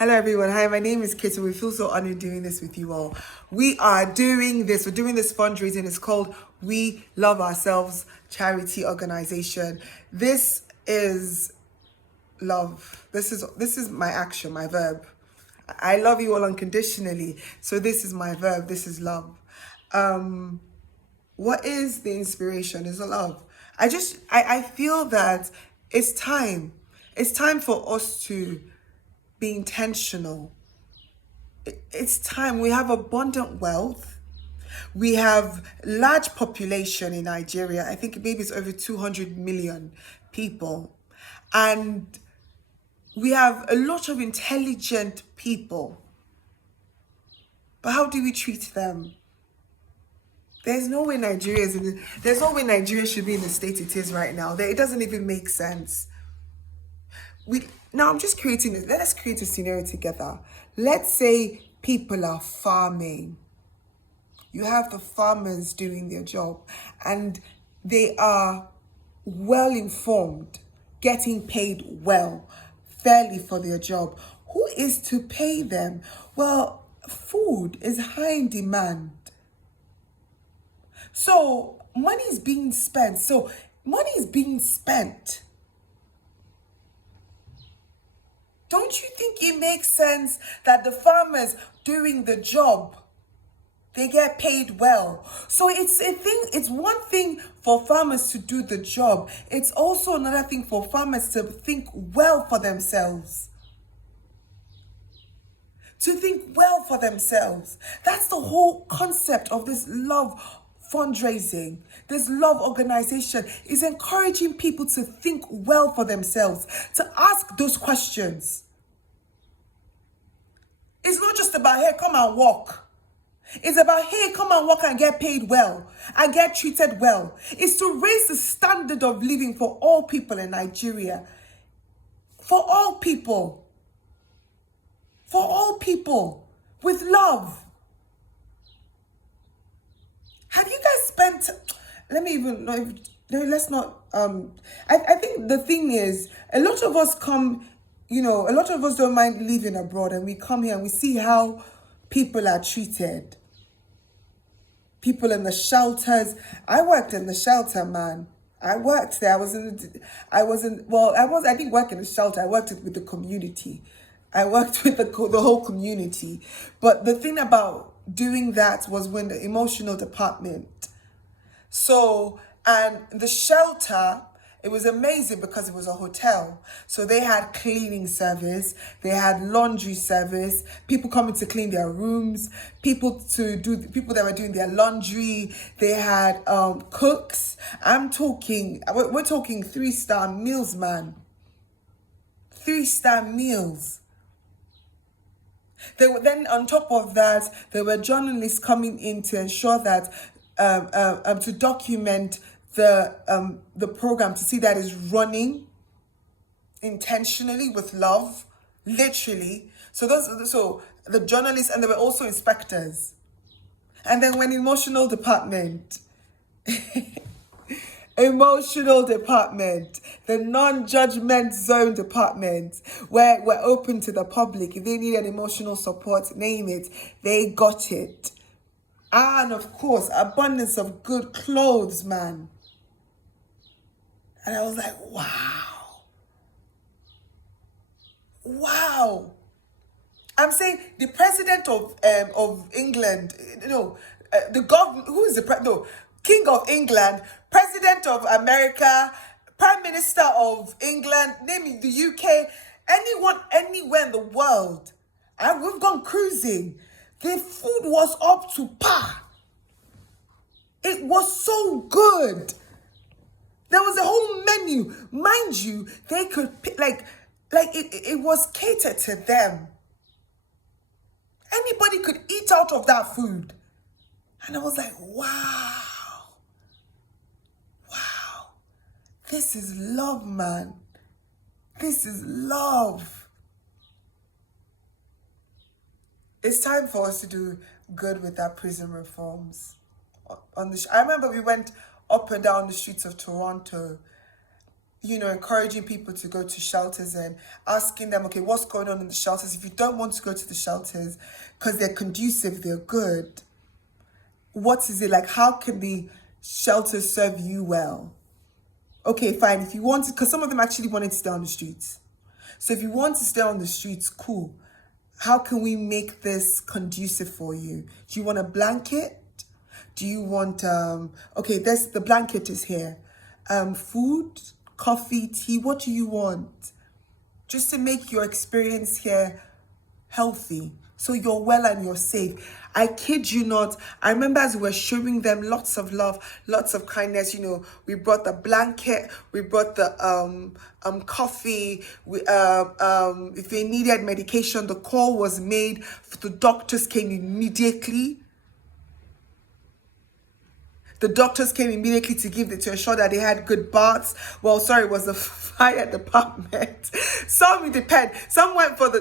Hello everyone. Hi, my name is Kit and we feel so honored doing this with you all. We're doing this fundraising. It's called We Love Ourselves Charity Organization. This is love. This is my action, my verb. I love you all unconditionally. So this is my verb. This is love. What is the inspiration? Is the love. I feel that it's time. It's time for us to be intentional. It's time. We have abundant wealth. We have large population in Nigeria. I think maybe it's over 200 million people. And we have a lot of intelligent people. But how do we treat them? There's no way there's no way Nigeria should be in the state it is right now. It doesn't even make sense. Now I'm just creating this. Let us create a scenario together. Let's say people are farming. You have the farmers doing their job and they are well informed, getting paid well, fairly for their job. Who is to pay them? Well, food is high in demand. So money is being spent. Don't you think it makes sense that the farmers doing the job, they get paid well? So it's one thing for farmers to do the job. It's also another thing for farmers to think well for themselves. That's the whole concept of this love fundraising, this love organization, is encouraging people to think well for themselves, to ask those questions. It's not just about, hey, come and walk. It's about, hey, come and work and get paid well and get treated well. It's to raise the standard of living for all people in Nigeria. For all people. With love. Have you guys spent, let's not, I think the thing is, a lot of us don't mind living abroad, and we come here and we see how people are treated. People in the shelters. I worked in the shelter, man. I worked there. I didn't work in the shelter. I worked with the community. I worked with the whole community. But the thing about doing that was when the emotional department. So, and the shelter, it was amazing because it was a hotel. So they had cleaning service, they had laundry service, people coming to clean their rooms, people that were doing their laundry. They had cooks. We're talking 3-star meals, man. 3-star meals. Then on top of that, there were journalists coming in to ensure that to document the program, to see that it's running intentionally with love, literally. So the journalists, and there were also inspectors. And then when emotional department, the non-judgment zone department, where we're open to the public. If they needed emotional support, name it, they got it. And of course, abundance of good clothes, man. And I was like, wow. I'm saying the president of England, King of England, President of America, Prime Minister of England, naming the UK, anyone, anywhere in the world. And we've gone cruising. The food was up to par. It was so good. There was a whole menu. Mind you, they could pick, it was catered to them. Anybody could eat out of that food. And I was like, wow. This is love, man. This is love. It's time for us to do good with our prison reforms. I remember we went up and down the streets of Toronto, encouraging people to go to shelters and asking them, okay, what's going on in the shelters? If you don't want to go to the shelters because they're conducive, they're good, what is it like? How can the shelters serve you well? Okay, fine. If you want to, because some of them actually wanted to stay on the streets. So if you want to stay on the streets, cool. How can we make this conducive for you? Do you want a blanket? Do you want, okay, the blanket is here. Food, coffee, tea, what do you want? Just to make your experience here healthy. So you're well and you're safe. I kid you not. I remember as we were showing them lots of love, lots of kindness. We brought the blanket, we brought the coffee. If they needed medication, the call was made. The doctors came immediately. The doctors came immediately to ensure that they had good baths. Well, sorry, it was the fire department. Some it depend. Some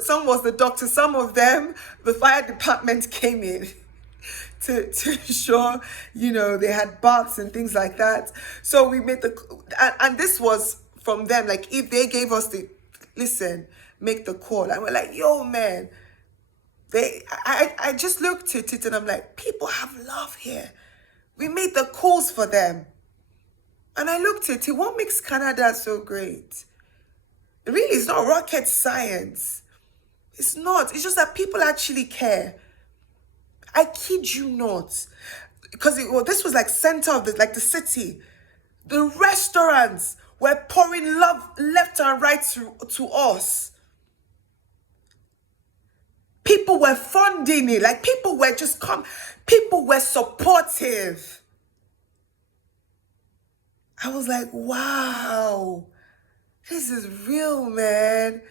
some was the doctor. Some of them, the fire department came in to ensure, they had baths and things like that. So we made and this was from them. Like if they gave us listen, make the call. And we're like, yo, man. I just looked at it and I'm like, people have love here. We made the calls for them. And I looked at it. What makes Canada so great? Really, it's not rocket science. It's not. It's just that people actually care. I kid you not. Because this was like center of the city. The restaurants were pouring love left and right to us. People were funding it. Like people were people were supportive. I was like, wow, this is real, man.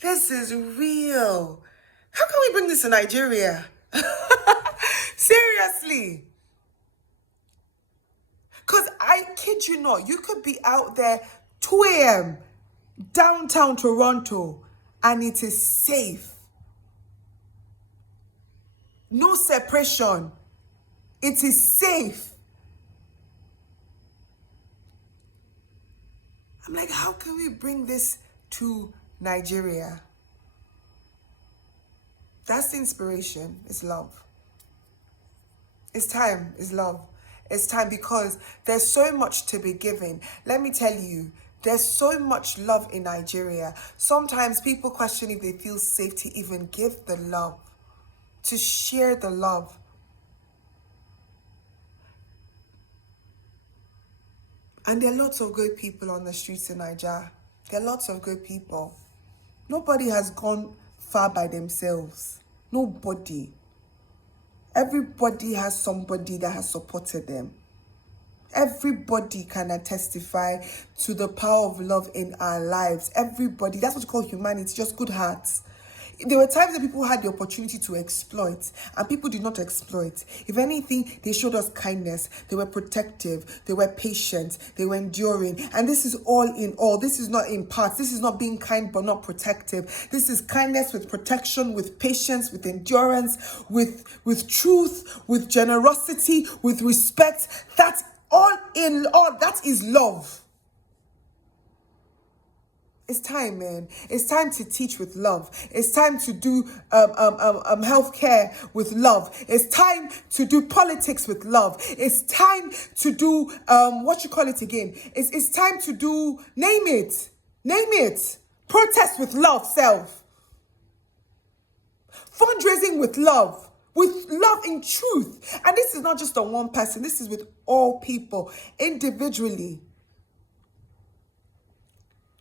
This is real. How can we bring this to Nigeria? Seriously. Because I kid you not, you could be out there 2 a.m. downtown Toronto and it is safe. No separation. It is safe. I'm like, how can we bring this to Nigeria? That's the inspiration. It's love. It's time. It's love. It's time because there's so much to be given. Let me tell you, there's so much love in Nigeria. Sometimes people question if they feel safe to even give the love, to share the love. And there are lots of good people on the streets in Nigeria. There are lots of good people. Nobody has gone far by themselves. Nobody. Everybody has somebody that has supported them. Everybody can testify to the power of love in our lives. Everybody. That's what you call humanity, just good hearts. There were times that people had the opportunity to exploit, and people did not exploit. If anything, they showed us kindness. They were protective. They were patient. They were enduring. And this is all in all. This is not in parts. This is not being kind but not protective. This is kindness with protection, with patience, with endurance, with truth, with generosity, with respect. That's all in all. That is love. It's time, man. It's time to teach with love. It's time to do healthcare with love. It's time to do politics with love. It's time to do what you call it again. It's time to do name it. Protest with love, self. Fundraising with love in truth. And this is not just on one person. This is with all people individually.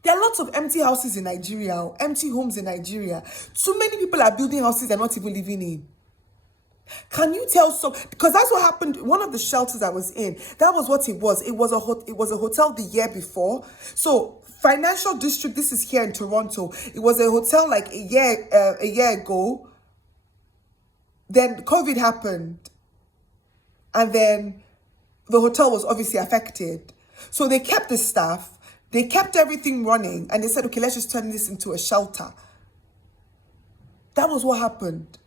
There are lots of empty houses in Nigeria, empty homes in Nigeria. Too many people are building houses they're not even living in. Can you tell because that's what happened. One of the shelters I was in, that was what it was. It was a hotel the year before. So Financial District, this is here in Toronto. It was a hotel like a year ago. Then COVID happened. And then the hotel was obviously affected. So they kept the staff. They kept everything running and they said, okay, let's just turn this into a shelter. That was what happened.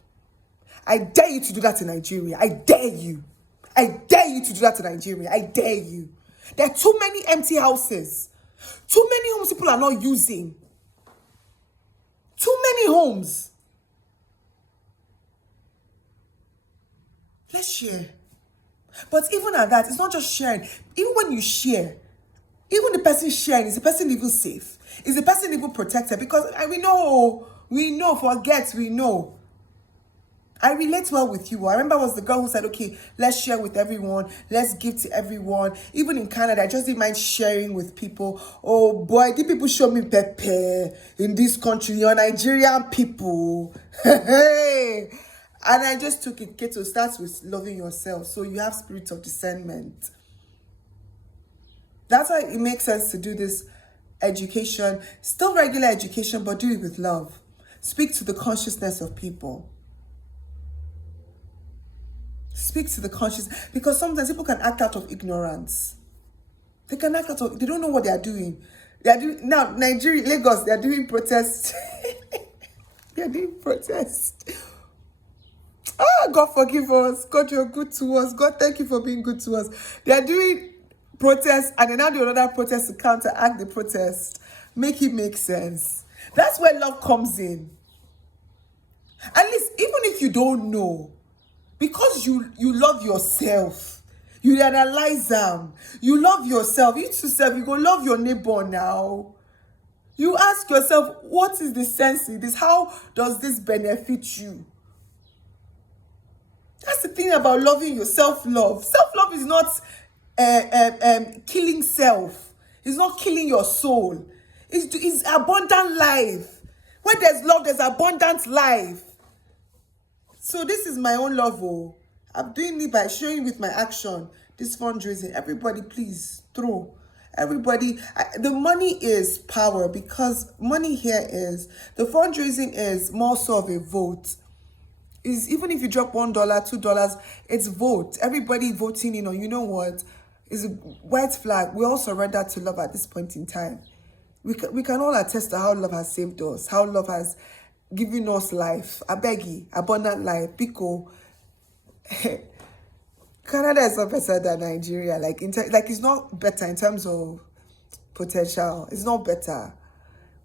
I dare you to do that in Nigeria. I dare you. I dare you to do that in Nigeria. I dare you. There are too many empty houses. Too many homes people are not using. Too many homes. Let's share. But even at that, it's not just sharing. Even when you share, even the person sharing, is the person even safe? Is the person even protected? Because we know, we know. I relate well with you. I remember I was the girl who said, okay, let's share with everyone. Let's give to everyone. Even in Canada, I just didn't mind sharing with people. Oh boy, did people show me pepe in this country? You're Nigerian people. Hey. And I just took it. Keto starts with loving yourself. So you have spirit of discernment. That's why it makes sense to do this education. Still regular education, but do it with love. Speak to the consciousness of people. Speak to the conscious, because sometimes people can act out of ignorance. They can act out of, they don't know what they are doing. They are doing now, Nigeria, Lagos, they are doing protests. They are doing protests. Ah, God forgive us. God, you're good to us. God, thank you for being good to us. They are doing protests, and then now do another protest to counteract the protest. Make it make sense. That's where love comes in. At least, even if you don't know, because you love yourself, you analyze them, you love yourself, you to self, you go love your neighbor now. You ask yourself, what is the sense in this? How does this benefit you? That's the thing about loving yourself. Self-love is not killing self. It's not killing your soul. It's abundant life. Where there's love, there's abundant life. So this is my own love. Oh, I'm doing it by showing with my action. This fundraising, everybody, please throw. Everybody, the money is power, because money here is, the fundraising is more so of a vote. Is even if you drop $1, $2, it's vote. Everybody voting in on, you know what, is a white flag. We all surrender to love at this point in time. We can all attest to how love has saved us, how love has given us life. I beg you, abundant life. Pico. Canada is not better than Nigeria. Like it's not better in terms of potential. It's not better.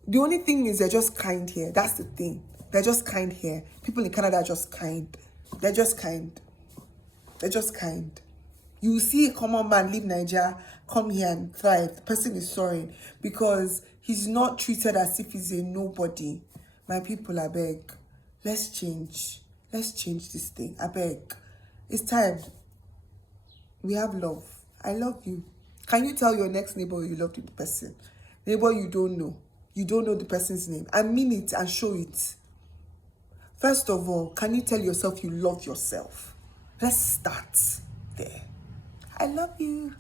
The only thing is they're just kind here. That's the thing. They're just kind here. People in Canada are just kind. They're just kind. They're just kind. You see a common man leave Nigeria, come here and thrive. The person is sorry because he's not treated as if he's a nobody. My people, I beg. Let's change. Let's change this thing. I beg. It's time. We have love. I love you. Can you tell your next neighbor you love the person? Neighbor you don't know. You don't know the person's name. I mean it and show it. First of all, can you tell yourself you love yourself? Let's start there. I love you.